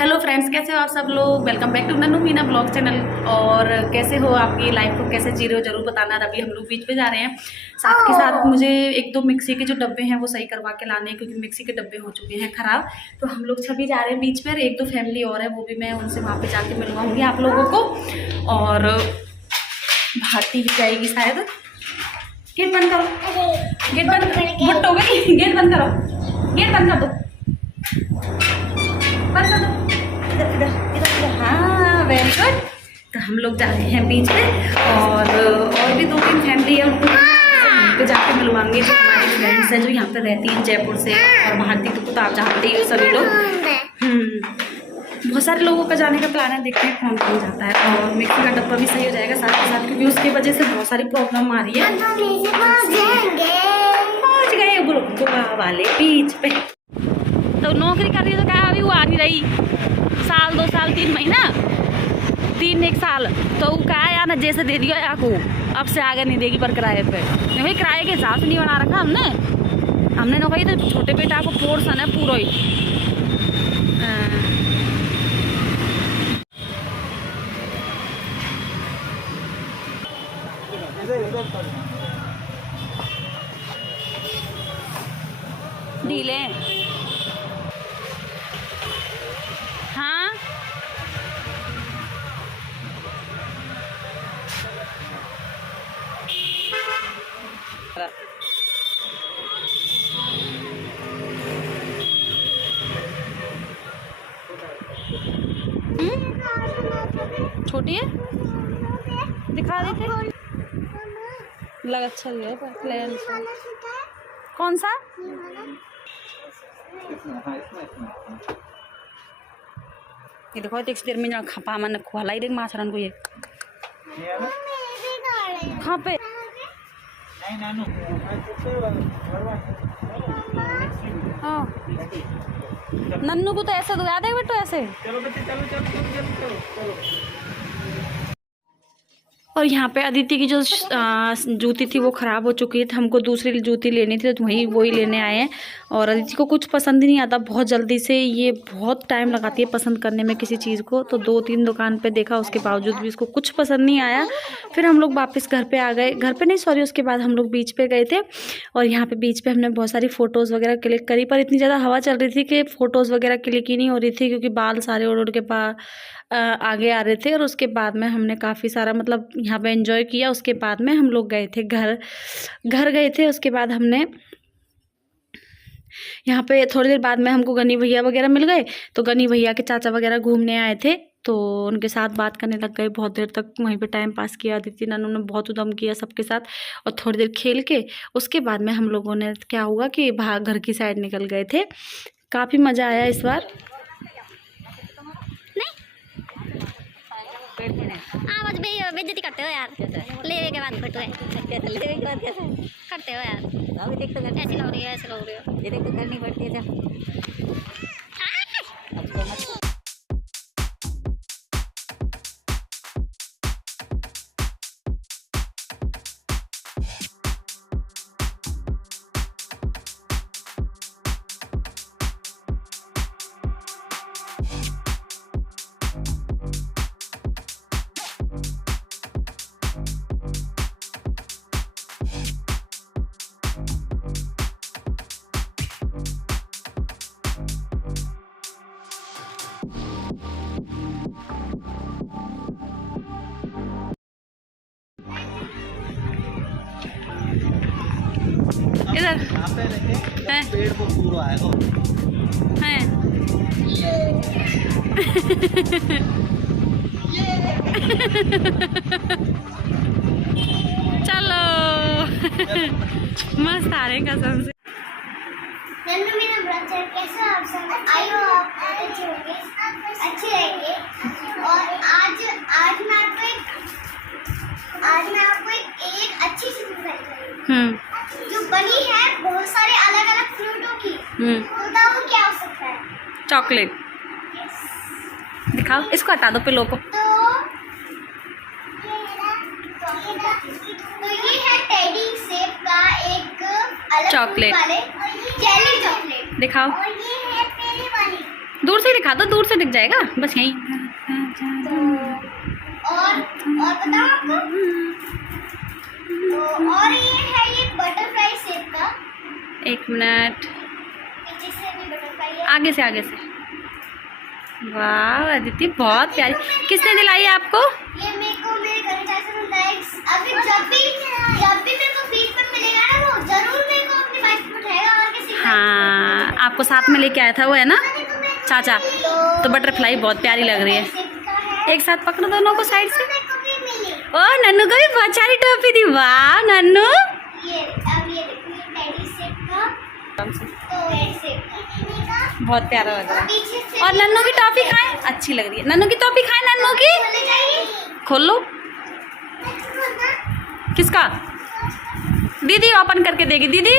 Hello friends, कैसे हो आप सब लोग। Welcome back to Nannu Meena blog channel. और कैसे हो, आपकी लाइफ को कैसे जी रहे हो जरूर बताना। अभी हम लोग बीच पे जा रहे हैं, साथ के साथ मुझे एक दो मिक्सी के जो डब्बे हैं वो सही करवा के लाने हैं, क्योंकि मिक्सी के डब्बे हो चुके हैं ख़राब। तो हम लोग सभी जा रहे हैं बीच पर, एक दो फैमिली और है, वो भी मैं उनसे वहाँ पर जाके मिलवाऊँगी आप लोगों को। और भारती भी जाएगी शायद। गेट बंद करो, गेट बंद, बुट हो गई, गेट बंद करो, गेट बंद कर दो, बंद कर दो। इधर इधर इधर इधर, हाँ वेरी गुड। तो हम लोग जा रहे हैं बीच पे, और भी दो तीन फैमिली है, उनको वहीं पे जाके मिलवाएंगे। जो हमारी फ्रेंड्स हैं जो यहाँ पे रहती हैं जयपुर से, और भारती तो आप जानते ही हो सभी लोग। बहुत सारे लोगों का जाने का प्लान है, देखते हैं कौन कौन जाता है। और मिक्सी का डब्बा भी सही हो जाएगा साथ के साथ, क्योंकि उसकी वजह से बहुत सारी प्रॉब्लम आ रही है। पहुँच गए गोवा वाले बीच पे। तो नौकरी कर रही है तो क्या अभी वो आ नहीं रही, साल 2 साल 3 महीना 1 साल, तो वो क्या यार ना जैसे दे दिया या को, अब से आगे नहीं देगी पर किराए पे। नहीं, किराए के हिसाब से नहीं बना रखा हमने नौकरी तो छोटे बेटा को पोर्सन है पूरा ही। ढीले हाँ, छोटी है, दिखा देते लग अच्छा है प्लान। कौन सा ये देखो, एक देर में खपा मन खुला ही देख माछरन को ये कहाँ पे। हाँ नन्नू को तो ऐसे दुआ दे बेटो, ऐसे। चलो बच्चे, चलो चलो चलो चलो चलो। और यहाँ पे अदिति की जो जूती थी वो ख़राब हो चुकी थी, हमको दूसरी जूती लेनी थी, तो वही लेने आए हैं। और अदिति को कुछ पसंद नहीं आता बहुत जल्दी से, ये बहुत टाइम लगाती है पसंद करने में किसी चीज़ को। तो 2-3 दुकान पे देखा, उसके बावजूद भी उसको कुछ पसंद नहीं आया। फिर हम लोग वापस घर पे आ गए, घर पे नहीं सॉरी, उसके बाद हम लोग बीच पे गए थे। और यहाँ पे बीच पे हमने बहुत सारी फ़ोटोज़ वगैरह क्लिक करी, पर इतनी ज़्यादा हवा चल रही थी कि फ़ोटोज़ वगैरह क्लिक ही नहीं हो रही थी, क्योंकि बाल सारे उड़ उड़ के आगे आ रहे थे। और उसके बाद में हमने काफ़ी सारा मतलब यहाँ पे एंजॉय किया। उसके बाद में हम लोग गए थे घर गए थे। उसके बाद हमने यहाँ पे थोड़ी देर बाद में हमको गनी भैया वगैरह मिल गए, तो गनी भैया के चाचा वगैरह घूमने आए थे, तो उनके साथ बात करने लग गए। बहुत देर तक वहीं पे टाइम पास किया। अदिति नन्नू ने बहुत उदम किया सबके साथ, और थोड़ी देर खेल के उसके बाद में हम लोगों ने क्या हुआ कि बाहर घर की साइड निकल गए थे। काफ़ी मज़ा आया इस बार। बेइज्जती करते हो यार, लेवे के बाद फोटो है लेवे के बाद कैसे करते हो यार। अभी देख तो ऐसे लग रही है, ऐसे लग रही है, ये देख तो करनी पड़ती है जब। इधर पेड़ को पूरा है चलो मस्त आ रहे कसम से। नन्नू मीना ब्लॉग चैनल कैसे आप सब, आई हो आप अच्छे होंगे, अच्छे रहेंगे। और आज मैं आपको एक अच्छी चीज बताऊंगी जो बनी है बहुत सारे अलग अलग फ्रूटों की। बताओ वो क्या हो सकता है? चॉकलेट। दिखाओ, इसको हटा दो पिलो को। तो ये है टेडी सेब का एक अलग चॉकलेट, जेली चॉकलेट दिखाओ। और ये है पेरी वाली दूर से दिखा दो, दूर से दिख जाएगा बस यहीं। तो और बताऊँ आपको, तो और ये बटरफ्लाई शेप का। 1 मिनट, पीछे से भी बटरफ्लाई है। आगे से आगे से। वाह अदिति बहुत प्यारी, किसने दिलाई है आपको? ये मेरे को मेरे घर चाचा ने दिलाया। अभी जब भी मेरे को बीच पर मिलेगा ना, वो जरूर मेरे को अपनी बाइक पर उठाएगा और किसी की हाँ आपको साथ में लेके आया था वो, है ना चाचा? तो बटरफ्लाई बहुत प्यारी लग रही है। एक साथ पकड़ो दोनों को साइड से। ओ नन्नू को भी बहुत सारी टोपी दी। वाह नन्नू, ये अब ये देखो, ये टेडी सेट का, तो ऐसे बहुत प्यारा लग रहा है। पीछे से और नन्नू की टॉफी खाएं, अच्छी लग रही है। नन्नू की टॉफी खाएं, नन्नू की चले जाइए। खोल लो। किसका? दीदी ओपन करके देगी। दीदी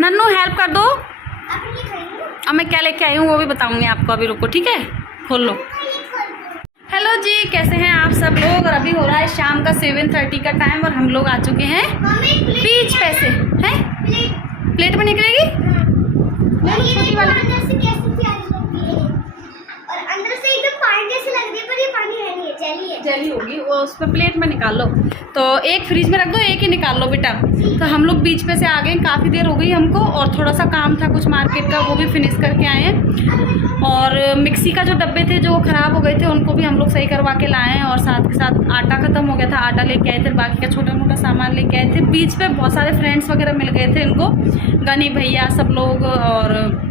नन्नू हेल्प कर दो। आप ये खाइए। अब मैं क्या लेके आई हूँ वो भी बताऊंगी आपको, अभी रुको ठीक है। खोल लो। हेलो जी, कैसे हैं आप सब लोग? और अभी हो रहा है शाम का 7:30 का टाइम और हम लोग आ चुके हैं मम्मी बीच पे से। हैं प्लेट प्लेट में निकलेगी? ये छोटी वाली अंदर से कैसे प्यारी लगती है, और अंदर से एकदम पानी जैसे लग रही है, पर ये पानी है नहीं, जेली है। जली होगी वो, उस पर प्लेट में निकाल लो। तो एक फ्रिज में रख दो, एक ही निकाल लो बेटा। तो हम लोग बीच पे से आ गए, काफ़ी देर हो गई हमको, और थोड़ा सा काम था कुछ मार्केट का, वो भी फिनिश करके आए हैं। और मिक्सी का जो डब्बे थे जो ख़राब हो गए थे उनको भी हम लोग सही करवा के लाए हैं। और साथ के साथ आटा ख़त्म हो गया था, आटा लेके आए थे, बाकी का छोटा मोटा सामान लेके आए थे। बीच पे बहुत सारे फ्रेंड्स वगैरह मिल गए थे इनको, गनी भैया सब लोग, और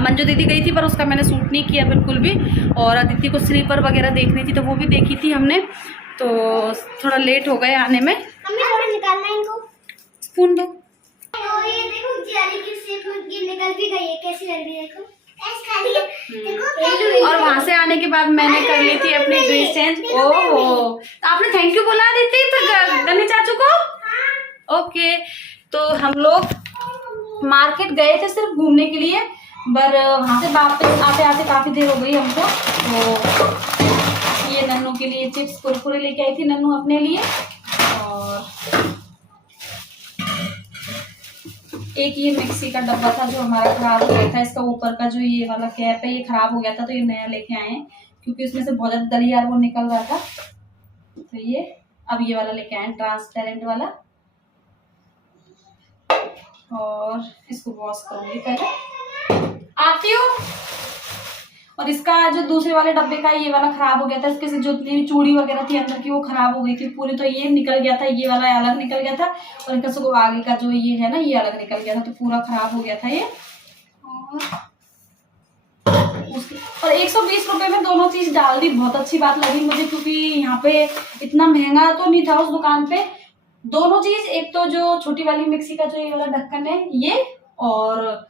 मंजू दीदी गई थी पर उसका मैंने सूट नहीं किया बिल्कुल भी। और अदिति को स्लीपर वगैरह देखनी थी तो वो भी देखी थी हमने। तो थोड़ा लेट हो गए आने में। मम्मी थोड़ा निकालना है इनको। स्पून दो। और ये देखो जेली की शेप में ये निकल भी गई है, कैसी लग रही है देखो। देखो और वहां से आने के बाद मैंने कर ली थी अपनी ड्रेस चेंज। ओहो, तो आपने थैंक यू बोला दी थी फिर गनी चाचू को? ओके, तो हम लोग मार्केट गए थे सिर्फ घूमने के लिए, पर वहाँ से वापस आते आते काफ़ी देर हो गई हमको। तो ये नन्नू के लिए चिप्स कुरकुरे लेके आई थी नन्नू अपने लिए, और एक ये मिक्सी का डब्बा था जो हमारा ख़राब हो गया था। इसका ऊपर का जो ये वाला कैप है ये ख़राब हो गया था, तो ये नया लेके आए हैं क्योंकि उसमें से बहुत ज़्यादा दलिया वो निकल रहा था। तो ये अब ये वाला लेके आए हैं, ट्रांसपेरेंट वाला। और इसको वॉश करूँगी पहले, आती हूँ। और इसका जो दूसरे वाले डब्बे का ये वाला खराब हो गया था, इसके से जो इतनी चूड़ी वगैरह थी अंदर की वो खराब हो गई थी पूरी, तो ये निकल गया था, ये वाला अलग निकल गया था, और इनका सब आगे का जो ये है ना ये अलग निकल गया था, तो पूरा खराब हो गया था ये। और 120 रुपए में दोनों चीज डाल दी, बहुत अच्छी बात लगी मुझे, क्योंकि यहाँ पे इतना महंगा तो नहीं था उस दुकान पे। दोनों चीज, एक तो जो छोटी वाली मिक्सी का जो ये वाला ढक्कन है ये, और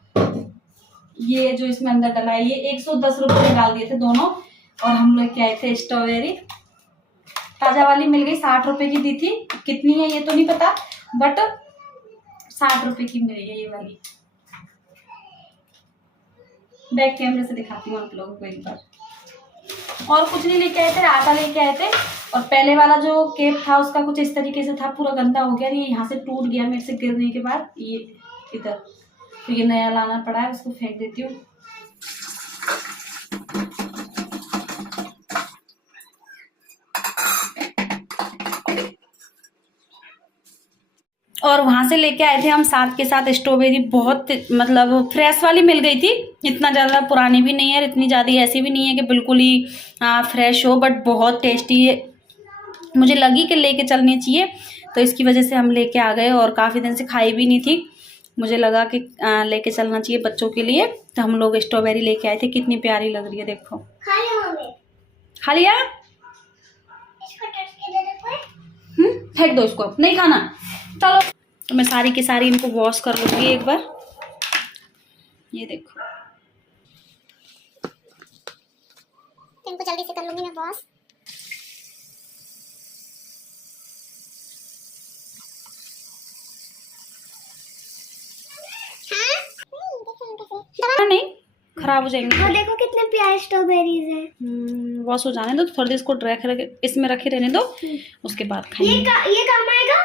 ये जो इसमें अंदर डला है ये 110 रुपये में डाल दिए थे दोनों। और हम लोग क्या थे, स्ट्रॉबेरी ताजा वाली मिल गई, 60 रुपए की दी थी, कितनी है ये तो नहीं पता, बट 60 रुपए की मिली है ये वाली। बैक कैमरे से दिखाती हूँ आप लोगों को एक बार। और कुछ नहीं लेके आए थे, आटा लेके आए थे, और पहले वाला जो केप था उसका कुछ इस तरीके से था, पूरा गंदा हो गया, ये यहाँ से टूट गया मेरे से गिरने के बाद, ये इधर, तो ये नया लाना पड़ा है, उसको फेंक देती हूँ। और वहाँ से लेके आए थे हम साथ के साथ स्ट्रॉबेरी, बहुत मतलब फ्रेश वाली मिल गई थी, इतना ज़्यादा पुरानी भी नहीं है, इतनी ज़्यादा ऐसी भी नहीं है कि बिल्कुल ही फ्रेश हो, बट बहुत टेस्टी है, मुझे लगी कि लेके चलनी चाहिए, तो इसकी वजह से हम लेके आ गए। और काफ़ी दिन से खाई भी नहीं थी, मुझे लगा कि लेके चलना चाहिए बच्चों के लिए, तो हम लोग स्ट्रॉबेरी लेके आए थे। कितनी प्यारी लग रही है देखो। खा लिया? फेंक दो इसको, नहीं खाना। चलो, तो मैं सारी की सारी इनको वॉश कर लूँगी एक बार। ये देखो, इनको जल्दी से कर लूंगी मैं वॉश। नहीं खराब हो जाएंगे। और देखो कितने प्यारे स्ट्रॉबेरीज हैं। वॉश हो जाने दो, थोड़ी देर इसको इसमें रखे रहने दो, उसके बाद खाएंगे। ये काम आएगा।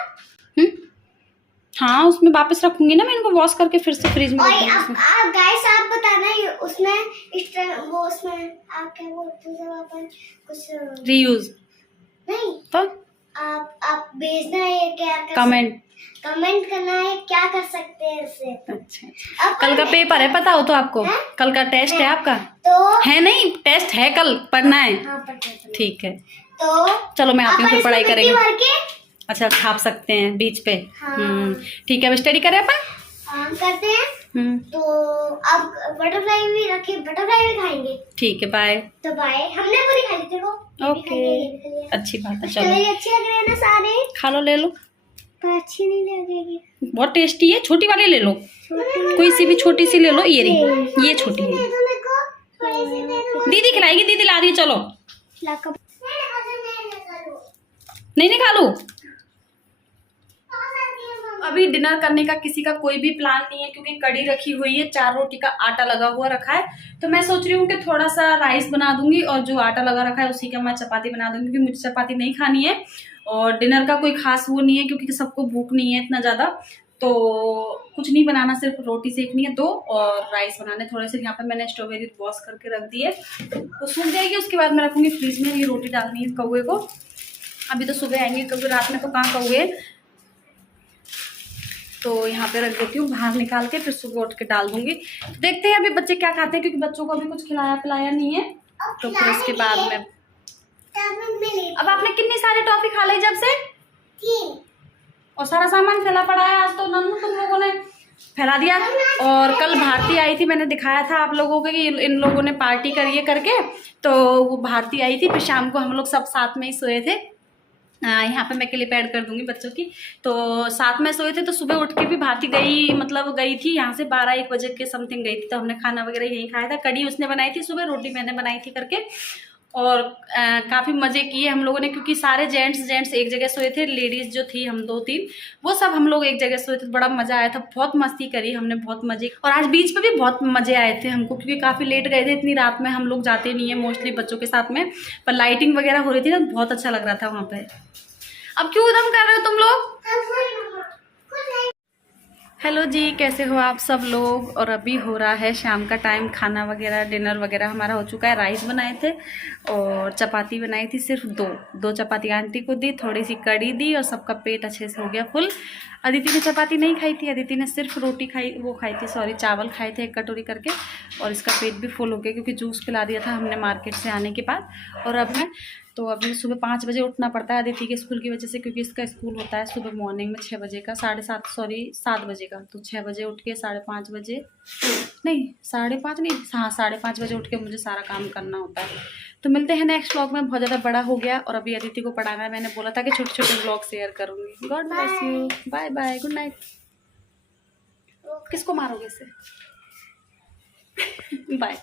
हाँ उसमें वापस रखूंगी ना मैं इनको, वॉश करके फिर से फ्रिज में और रख दूंगी आप उसमें। गाइस आप बताना ये उसमें वो उसमें आप क्या बोलते हैं जब अपन कुछ रीयूज नहीं तो आप भेजना है क्या कमेंट करना है क्या कर सकते हैं इससे। अच्छा कल का पेपर है पता हो तो आपको? कल का टेस्ट है आपका? तो है नहीं, टेस्ट है कल, पढ़ना है। हाँ पढ़ना। ठीक है तो चलो मैं आती हूँ, फिर पढ़ाई करेंगे। भर के अच्छा छाप सकते हैं बीच पे। हाँ। ठीक है अब स्टडी करें अपन। करते हैं। तो अब बटरफ्लाई भी रखे, बटरफ्लाई भी खाएंगे। ठीक है बाय। तो बाय। हमने पूरी खा ली थी वो। ओके अच्छी बात है चलो। अच्छी लग रही है ना सारे? खा लो, ले लो, पर अच्छी नहीं लगेगी। बहुत टेस्टी है। छोटी वाली ले लो, कोई सी भी छोटी सी ले लो। ये रही, ये छोटी है। दीदी खिलाएगी, दीदी ला रही है, चलो। नहीं खा लो। अभी डिनर करने का किसी का कोई भी प्लान नहीं है क्योंकि कड़ी रखी हुई है, 4 रोटी का आटा लगा हुआ रखा है। तो मैं सोच रही हूँ कि थोड़ा सा राइस बना दूंगी और जो आटा लगा रखा है उसी का मैं चपाती बना दूंगी, क्योंकि मुझे चपाती नहीं खानी है और डिनर का कोई खास वो नहीं है क्योंकि सबको भूख नहीं है इतना ज़्यादा। तो कुछ नहीं बनाना, सिर्फ रोटी सेकनी है 2 और राइस बनाने थोड़े से। यहाँ पे मैंने स्ट्रॉबेरी वॉश करके रख दी है, तो सूख जाएगी। उसके बाद मैं रखूँगी फ्रिज में। ये रोटी डालनी है कौए को। अभी तो सुबह आएंगे क्योंकि रात में तो कहाँ कौए, तो यहाँ पे रख देती हूँ बाहर निकाल के, फिर सुबह उठ के डाल दूंगी। तो देखते हैं अभी बच्चे क्या खाते हैं क्योंकि बच्चों को अभी कुछ खिलाया पिलाया नहीं है। तो फिर उसके बाद में अब आपने कितनी सारी टॉफी खा ली जब से? 3 और सारा सामान फैला पड़ा है। आज तो नन्नू तुम लोगों ने फैला दिया। और कल भारती आई थी, मैंने दिखाया था आप लोगों को कि इन लोगों ने पार्टी करिए करके। तो वो भारती आई थी, फिर शाम को हम लोग सब साथ में ही सोए थे। यहाँ पे मैं क्लिप ऐड कर दूंगी बच्चों की। तो साथ में सोए थे, तो सुबह उठ के भी भारती गई थी यहाँ से 12-1 बजे के समथिंग गई थी। तो हमने खाना वगैरह यहीं खाया था। कड़ी उसने बनाई थी सुबह, रोटी मैंने बनाई थी करके। और काफ़ी मज़े किए हम लोगों ने क्योंकि सारे जेंट्स एक जगह सोए थे, लेडीज़ जो थी हम 2-3 वो सब हम लोग एक जगह सोए थे। बड़ा मज़ा आया था, बहुत मस्ती करी हमने, बहुत मज़े। और आज बीच पे भी बहुत मज़े आए थे हमको क्योंकि काफ़ी लेट गए थे। इतनी रात में हम लोग जाते नहीं है मोस्टली बच्चों के साथ में, पर लाइटिंग वगैरह हो रही थी ना, बहुत अच्छा लग रहा था वहाँ पर। अब क्यों उधम कर रहे हो तुम लोग? हेलो जी, कैसे हो आप सब लोग? और अभी हो रहा है शाम का टाइम, खाना वगैरह डिनर वगैरह हमारा हो चुका है। राइस बनाए थे और चपाती बनाई थी, सिर्फ 2 चपाती आंटी को दी, थोड़ी सी कड़ी दी और सबका पेट अच्छे से हो गया फुल। अदिति ने चपाती नहीं खाई थी, अदिति ने सिर्फ रोटी खाई थी, सॉरी चावल खाए थे 1 कटोरी करके। और इसका पेट भी फुल हो गया क्योंकि जूस पिला दिया था हमने मार्केट से आने के बाद। और अब मैं तो अभी सुबह 5 बजे उठना पड़ता है अदिति के स्कूल की वजह से, क्योंकि इसका स्कूल होता है सुबह मॉर्निंग में 6 बजे का, 7 बजे का। तो 6 बजे उठ के 5:30 बजे नहीं 5:30 नहीं, हाँ 5:30 बजे उठ के मुझे सारा काम करना होता है। तो मिलते हैं नेक्स्ट व्लॉग में। बहुत ज़्यादा बड़ा हो गया और अभी अदिति को पढ़ाना है। मैंने बोला था कि छोटे छोटे व्लॉग शेयर करूँगी। God bless you, bye bye, good night. किसको मारोगे इसे? बाय।